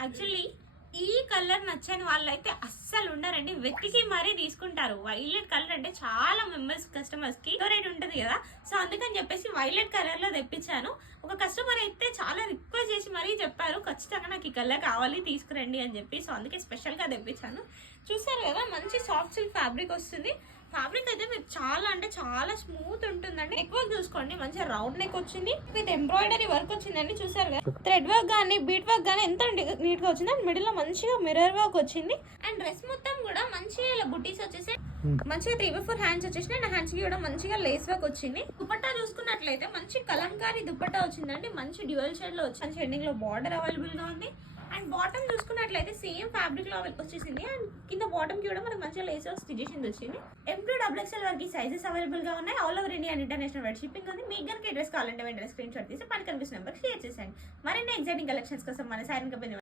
Actually ఈ colour నచ్చని వాళ్ళైతే అస్సలు ఉండరండి, వెతికి మరీ తీసుకుంటారు. వైలెట్ కలర్ అంటే చాలా మెంబర్స్ కస్టమర్స్ కి ఫేవరెట్ ఉంటది కదా, సో అందుకని చెప్పేసి వైలెట్ కలర్ లో తెప్పించాను. ఒక కస్టమర్ అయితే చాలా రిక్వెస్ట్ చేసి మరీ చెప్పారు ఖచ్చితంగా నాకు ఈ కలర్ కావాలి తీసుకురండి అని చెప్పి, సో అందుకే స్పెషల్ గా తెప్పించాను. చూసారు కదా మంచి సాఫ్ట్ సిల్క్ ఫ్యాబ్రిక్ వస్తుంది. ఫ్యాబ్రిక్ అయితే మీకు చాలా అంటే చాలా స్మూత్ ఉంటుందండి. నెక్ వర్క్ చూసుకోండి, మంచిగా రౌండ్ నెక్ వచ్చింది విత్ ఎంబ్రాయిడరీ వర్క్ వచ్చిందండి. చూసారు కదా థ్రెడ్ వర్క్ గానీ బీట్ వర్క్ గానీ ఎంత నీట్ గా వచ్చింది. అండ్ మిడిల్ లో మంచిగా మిర్రర్ వర్క్ వచ్చింది. అండ్ డ్రెస్ మొత్తం కూడా మంచిగా ఇలా బుటీస్ వచ్చేసి మంచిగా 3/4 హ్యాండ్స్ వచ్చేసి అండ్ హ్యాండ్స్ కి కూడా మంచిగా లేస్ వర్క్ వచ్చింది. దుపట్టా చూసుకున్నట్లయితే మంచి కలంకారీ దుపట్టా వచ్చిందండి. మంచి డ్యూయల్ షేడ్ లో వచ్చి మంచి ఎండింగ్ లో బార్డర్ అవైలబుల్ గా ఉంది. అండ్ బాటమ్ చూసుకున్నట్లయితే సేమ్ ఫ్యాబ్రిక్ లో వచ్చేసింది. అండ్ కింద బాటమ్ కి కూడా మనకు మంచిగా లేస్ స్టిచ్ చేసింది వచ్చింది. M2XXL వరకు సైజెస్ అవైలబుల్ గా ఉన్నాయి. All over India and international wide shipping ఉంది. మీకు కనుక డ్రెస్ కావాలంటే వెంటనే స్క్రీన్ షాట్ తీసి పని కనిపిస్తున్న నెంబర్ షేర్ చేసేయండి. మరిన్ని ఎగ్జైటింగ్ కలెక్షన్స్ కోసం మన సైరన్ కంపెనీ